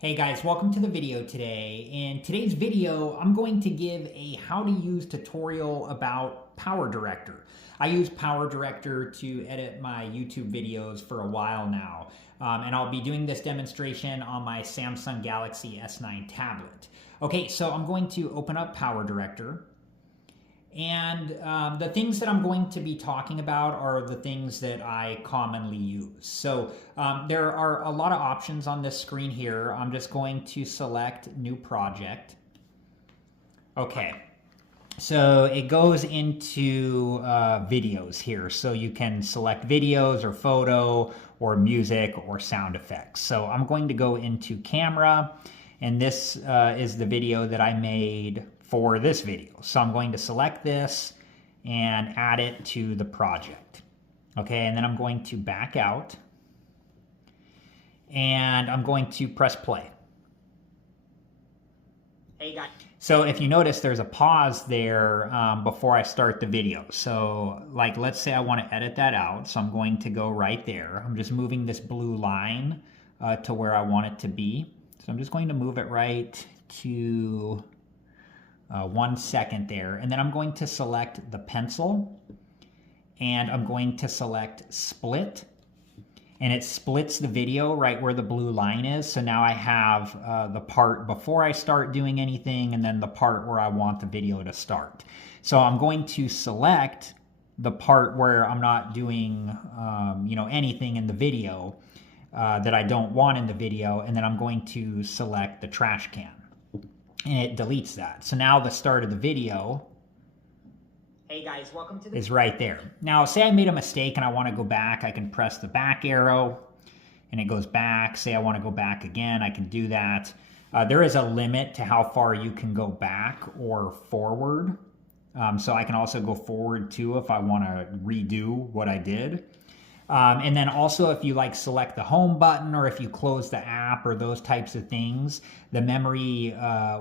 Hey guys, welcome to the video today. In today's video, I'm going to give a how to use tutorial about PowerDirector. I use PowerDirector to edit my YouTube videos for a while now, and I'll be doing this demonstration on my Samsung Galaxy S9 tablet. Okay, so I'm going to open up PowerDirector. And the things that I'm going to be talking about are the things that I commonly use. So there are a lot of options on this screen here. I'm just going to select New Project. Okay, so it goes into videos here. So you can select videos or photo or music or sound effects. So I'm going to go into Camera, and this is the video that I made for this video. So I'm going to select this and add it to the project. Okay, and then I'm going to back out and I'm going to press play. Hey guys. So if you notice, there's a pause there before I start the video. So like, let's say I want to edit that out. So I'm going to go right there. I'm just moving this blue line to where I want it to be. So I'm just going to move it right to 1 second there, and then I'm going to select the pencil, and I'm going to select split, and it splits the video right where the blue line is. So now I have the part before I start doing anything, and then the part where I want the video to start. So I'm going to select the part where I'm not doing anything in the video that I don't want in the video, and then I'm going to select the trash can. And it deletes that. So now the start of the video, hey guys, welcome to the is right there. Now say I made a mistake and I want to go back, I can press the back arrow and it goes back. Say I want to go back again, I can do that. There is a limit to how far you can go back or forward. So I can also go forward too if I want to redo what I did. And then also if you select the home button, or if you close the app or those types of things, the memory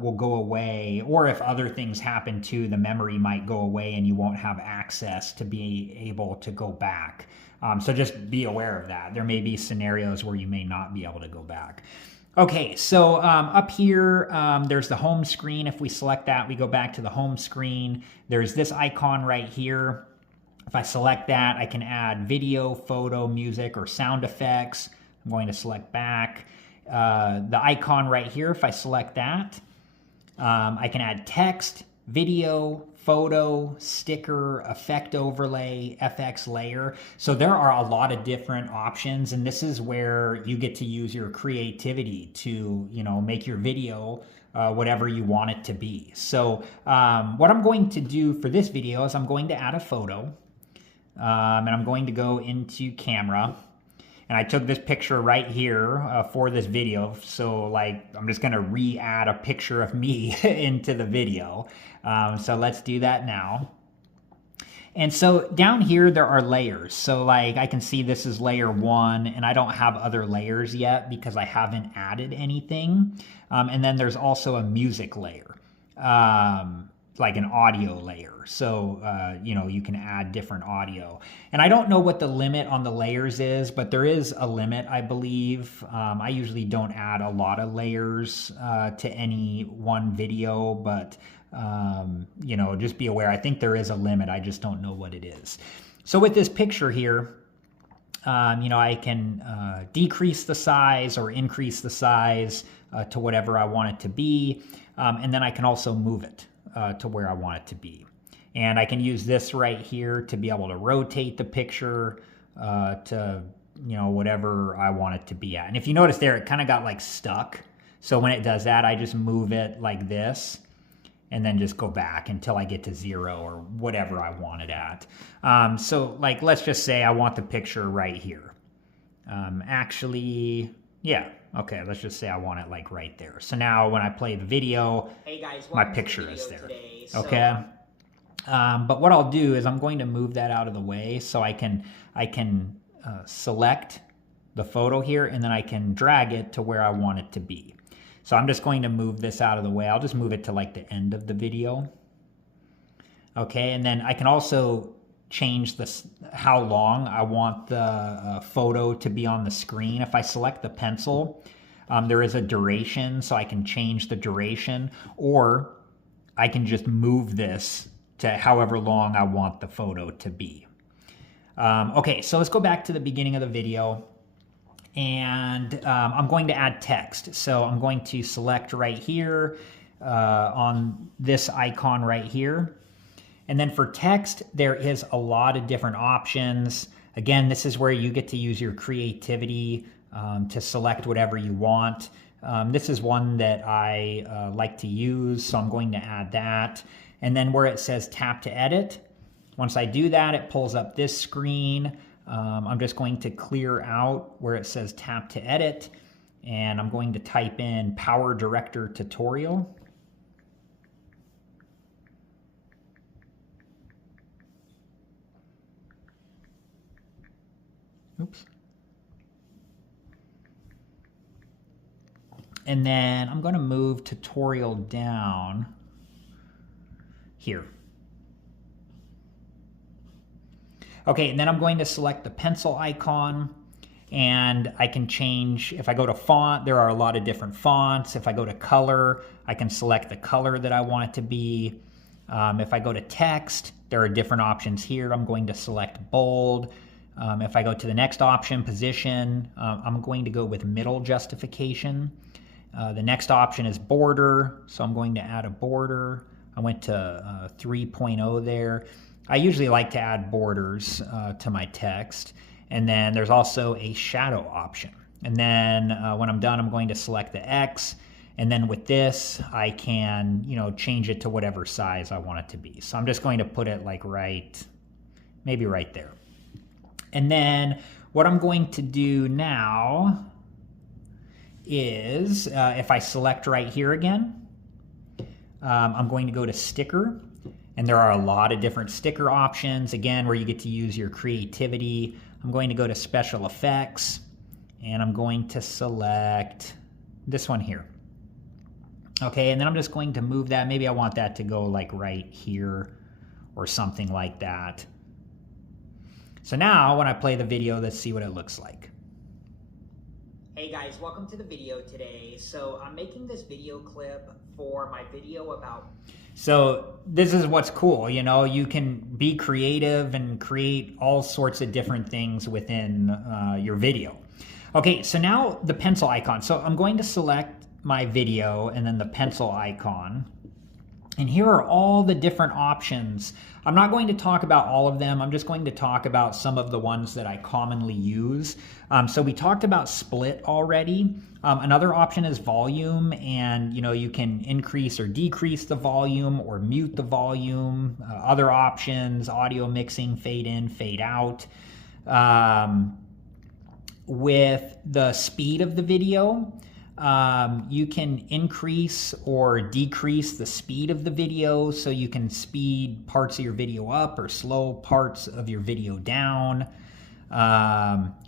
will go away. Or if other things happen too, the memory might go away and you won't have access to be able to go back. So just be aware of that. There may be scenarios where you may not be able to go back. Okay, so up here, there's the home screen. If we select that, we go back to the home screen. There's this icon right here. If I select that, I can add video, photo, music, or sound effects. I'm going to select back. The icon right here, if I select that, I can add text, video, photo, sticker, effect overlay, FX layer. So there are a lot of different options, and this is where you get to use your creativity to, make your video whatever you want it to be. So what I'm going to do for this video is I'm going to add a photo. And I'm going to go into Camera, and I took this picture right here for this video. So I'm just going to re-add a picture of me into the video. So let's do that now. And so down here there are layers. So I can see this is layer 1, and I don't have other layers yet because I haven't added anything. And then there's also a music layer. Like an audio layer. So, you can add different audio. And I don't know what the limit on the layers is, but there is a limit, I believe. I usually don't add a lot of layers to any one video, but, just be aware. I think there is a limit. I just don't know what it is. So with this picture here, I can decrease the size or increase the size to whatever I want it to be. And then I can also move it to where I want it to be. And I can use this right here to be able to rotate the picture to, whatever I want it to be at. And if you notice there, it kind of got stuck. So when it does that, I just move it like this and then just go back until I get to 0 or whatever I want it at. So let's just say I want the picture right here. Yeah. Okay, let's just say I want it right there. So now when I play the video, hey guys, my picture is there. Today, okay. But what I'll do is I'm going to move that out of the way so I can select the photo here, and then I can drag it to where I want it to be. So I'm just going to move this out of the way. I'll just move it to the end of the video. Okay, and then I can also change how long I want the photo to be on the screen. If I select the pencil, There is a duration, so I can change the duration, or I can just move this to however long I want the photo to be. Okay, so let's go back to the beginning of the video, and I'm going to add text. So I'm going to select right here on this icon right here. And then for text, there is a lot of different options. Again, this is where you get to use your creativity to select whatever you want. This is one that I like to use, so I'm going to add that. And then where it says tap to edit, once I do that, it pulls up this screen. I'm just going to clear out where it says tap to edit, and I'm going to type in PowerDirector tutorial. Oops. And then I'm going to move tutorial down here. Okay, and then I'm going to select the pencil icon, and I can change, if I go to font, there are a lot of different fonts. If I go to color, I can select the color that I want it to be. If I go to text, there are different options here. I'm going to select bold. If I go to the next option, position, I'm going to go with middle justification. The next option is border, so I'm going to add a border. I went to 3.0 there. I usually like to add borders to my text. And then there's also a shadow option. And then when I'm done, I'm going to select the X. And then with this, I can, change it to whatever size I want it to be. So I'm just going to put it like maybe right there. And then what I'm going to do now is, if I select right here again, I'm going to go to sticker. And there are a lot of different sticker options, again, where you get to use your creativity. I'm going to go to special effects, and I'm going to select this one here. Okay, and then I'm just going to move that. Maybe I want that to go like right here or something like that. So now when I play the video, let's see what it looks like. Hey guys, welcome to the video today. So I'm making this video clip for my video about... So this is what's cool, you can be creative and create all sorts of different things within your video. Okay, so now the pencil icon. So I'm going to select my video and then the pencil icon. And here are all the different options. I'm not going to talk about all of them. I'm just going to talk about some of the ones that I commonly use. So we talked about split already. Another option is volume, and you can increase or decrease the volume or mute the volume. Other options, audio mixing, fade in, fade out. With the speed of the video, you can increase or decrease the speed of the video, so you can speed parts of your video up or slow parts of your video down.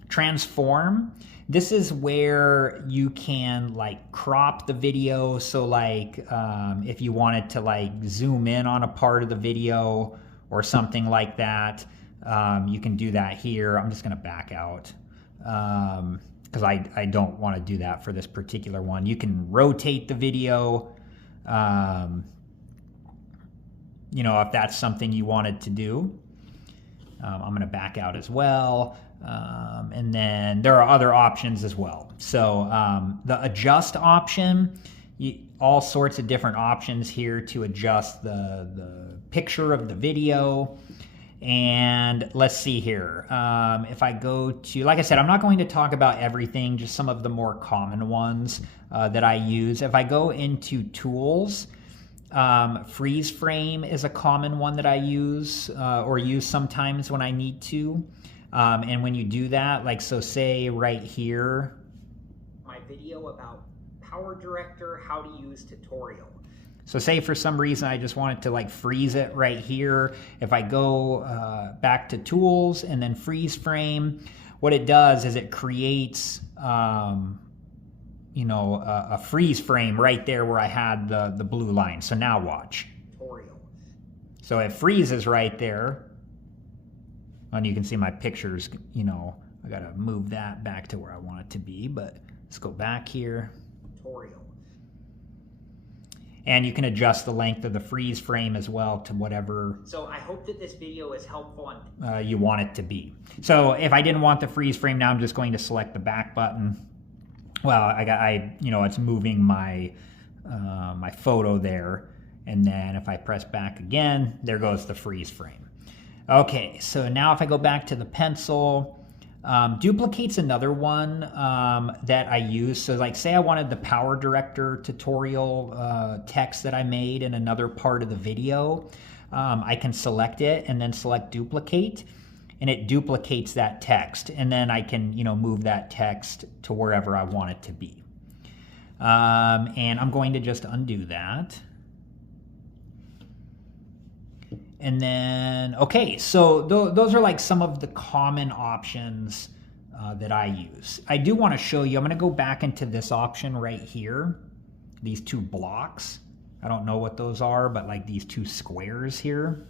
Transform. This is where you can crop the video. So if you wanted to zoom in on a part of the video or something like that, you can do that here. I'm just going to back out. Because I don't want to do that for this particular one. You can rotate the video, if that's something you wanted to do. I'm going to back out as well. And then there are other options as well. So the adjust option, all sorts of different options here to adjust the picture of the video. And let's see here. If I go to, like I said, I'm not going to talk about everything, just some of the more common ones that I use. If I go into tools, freeze frame is a common one that I use or use sometimes when I need to. And when you do that, so say right here, my video about PowerDirector, how to use tutorial. So say for some reason I just wanted to freeze it right here. If I go back to tools and then freeze frame, what it does is it creates a freeze frame right there where I had the blue line. So now watch. Tutorial. So it freezes right there. And you can see my pictures, I gotta move that back to where I want it to be, but Let's go back here. Tutorial. And you can adjust the length of the freeze frame as well to whatever So I hope that this video is helpful on you want it to be. So if I didn't want the freeze frame, now I'm just going to select the back button. Well, it's moving my my photo there, and then if I press back again, there goes the freeze frame. Okay, so now if I go back to the pencil, duplicate's another one that I use. So like say I wanted the PowerDirector tutorial text that I made in another part of the video, I can select it and then select duplicate, and it duplicates that text, and then I can move that text to wherever I want it to be. And I'm going to just undo that. And then, okay, so those are like some of the common options that I use. I do want to show you, I'm going to go back into this option right here, these two blocks. I don't know what those are, but like these two squares here.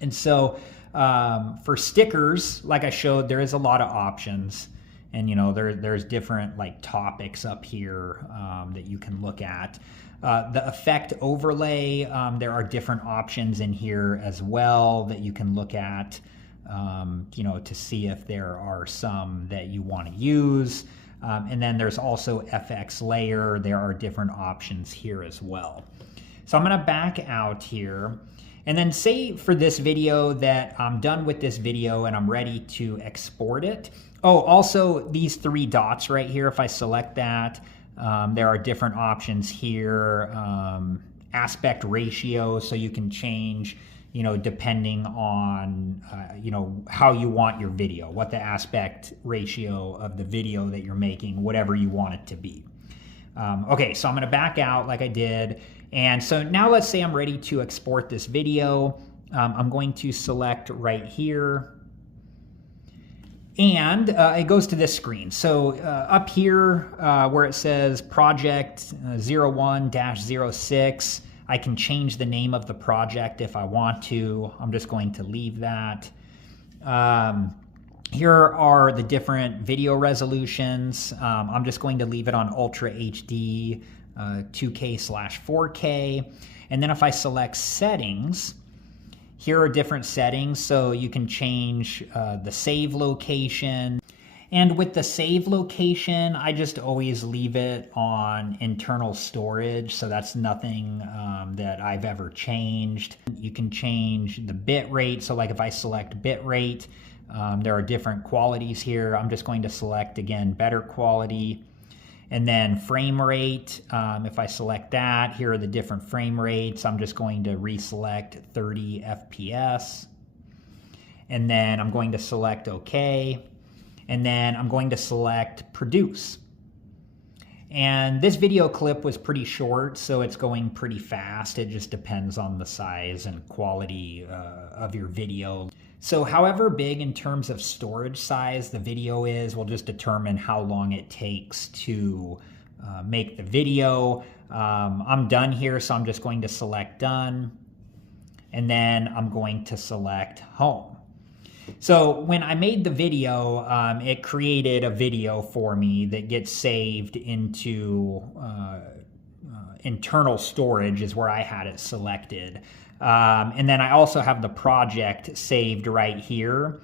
And so for stickers, like I showed, there is a lot of options. And there's different like topics up here that you can look at. The effect overlay, there are different options in here as well that you can look at, to see if there are some that you want to use. And then there's also FX layer. There are different options here as well. So I'm going to back out here. And then say for this video that I'm done with this video and I'm ready to export it. Oh, also these three dots right here, if I select that, there are different options here. Aspect ratio, so you can change, depending on, how you want your video, what the aspect ratio of the video that you're making, whatever you want it to be. Okay, so I'm going to back out like I did. And so now let's say I'm ready to export this video. I'm going to select right here. And it goes to this screen. So up here where it says project 01-06, I can change the name of the project if I want to. I'm just going to leave that. Here are the different video resolutions. I'm just going to leave it on Ultra HD 2K/4K. And then if I select settings, here are different settings. So you can change the save location. And with the save location, I just always leave it on internal storage. So that's nothing that I've ever changed. You can change the bit rate. So like if I select bit rate, there are different qualities here. I'm just going to select, again, better quality. And then frame rate, if I select that, here are the different frame rates. I'm just going to reselect 30 FPS. And then I'm going to select OK. And then I'm going to select produce. And this video clip was pretty short, so it's going pretty fast. It just depends on the size and quality of your video. So however big in terms of storage size the video is will just determine how long it takes to make the video. I'm done here, so I'm just going to select done. And then I'm going to select home. So when I made the video, it created a video for me that gets saved into internal storage is where I had it selected. And then I also have the project saved right here.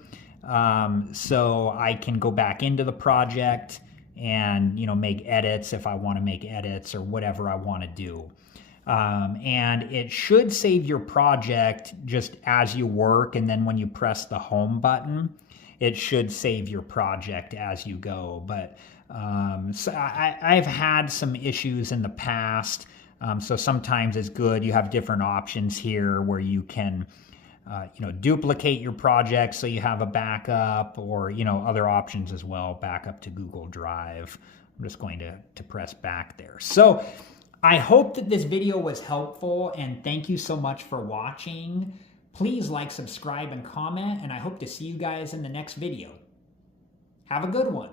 So I can go back into the project and make edits if I want to make edits or whatever I want to do. And it should save your project just as you work, and then when you press the home button, it should save your project as you go. But so I've had some issues in the past. So sometimes it's good. You have different options here where you can, duplicate your project so you have a backup, or, other options as well, backup to Google Drive. I'm just going to press back there. So I hope that this video was helpful, and thank you so much for watching. Please like, subscribe, and comment, and I hope to see you guys in the next video. Have a good one.